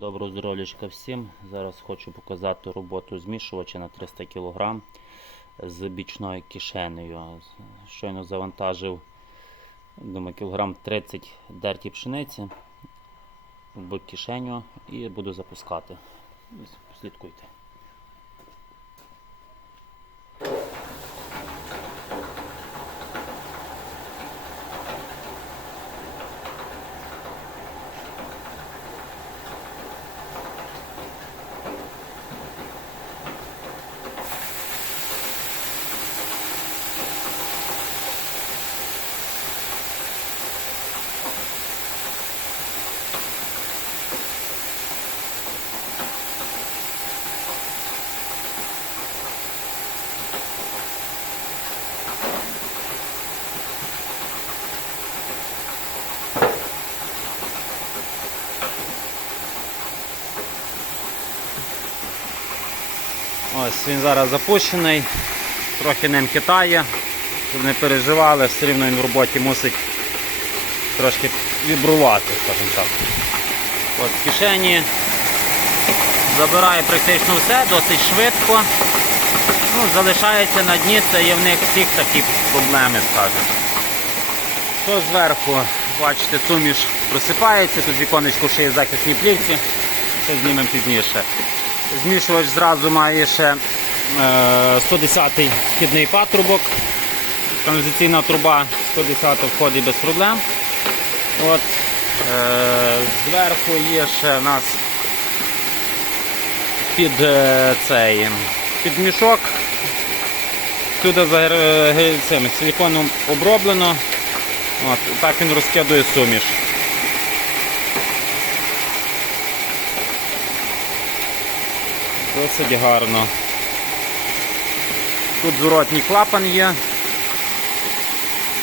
Доброго здоров'ячка всім. Зараз хочу показати роботу змішувача на 300 кг з бічною кишенею. Щойно завантажив думаю, кілограм 30 дерті пшениці в кишеню і буду запускати. Слідкуйте. Ось він зараз запущений, трохи ним хитає, щоб не переживали, все рівно він в роботі мусить трошки вібрувати, скажімо так. От з кишені забирає практично все, досить швидко. Ну, залишається на дні, це є в них всіх такі проблеми, скажімо. Що зверху, бачите, суміш просипається, тут віконечко ще є захисні плівці, це знімемо пізніше. Змішувач зразу має ще е, 110-й вхідний патрубок. Каналізаційна труба 110 входить без проблем. От, е, зверху є ще у нас під е, цей під мішок. Туди за е, силіконом оброблено. От, так він розкидує суміш. Досить гарно. Тут зворотній клапан є.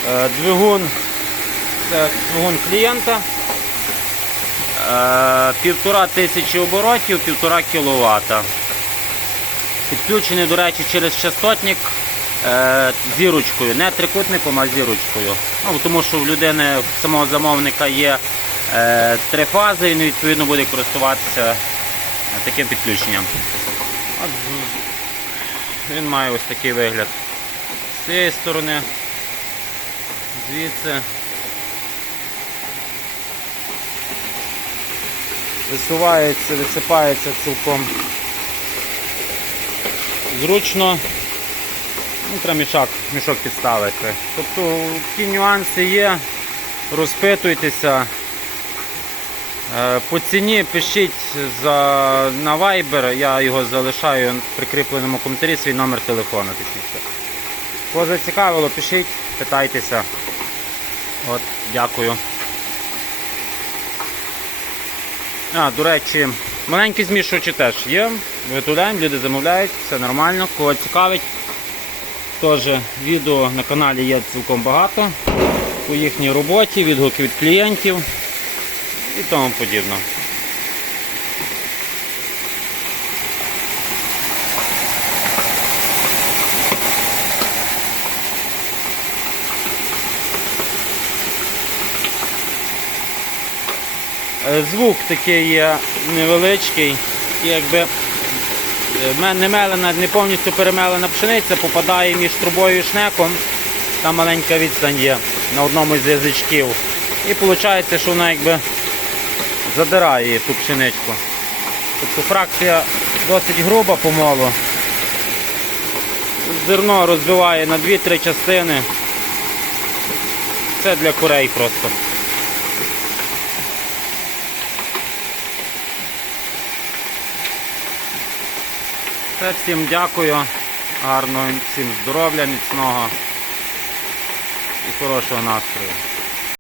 Е, Двигун, це двигун клієнта. Е, Півтора тисячі оборотів, півтора кіловата. Підключений, до речі, через частотник е, зірочкою, не трикутником, а зірочкою. Ну, тому що в людини в самого замовника є три фази, він відповідно буде користуватися таким підключенням. Він має ось такий вигляд. З цієї сторони, звідси. Висувається, висипається цілком зручно. Ну, треба мішок, мішок підставити. Тобто ті нюанси є, розпитуйтеся. Е, По ціні пишіть за, на Viber, я його залишаю в прикріпленому коментарі свій номер телефону. Пишіть. Кого зацікавило, пишіть, питайтеся. От, дякую. А, до речі, маленькі змішувачі теж є. Виготовляємо, люди замовляють, все нормально. Кого цікавить, теж відео на каналі є цілком багато по їхній роботі, відгуки від клієнтів і тому подібне. Е, Звук такий є невеличкий, якби е, не мелена, не повністю перемелена пшениця попадає між трубою і шнеком, там маленька відстань є на одному з язичків. І виходить, що вона якби задирає ту пшеничку. Тобто фракція досить груба помолу. Зерно розбиває на 2-3 частини. Це для курей просто. Все, всім дякую. Гарного всім здоров'я, міцного і хорошого настрою.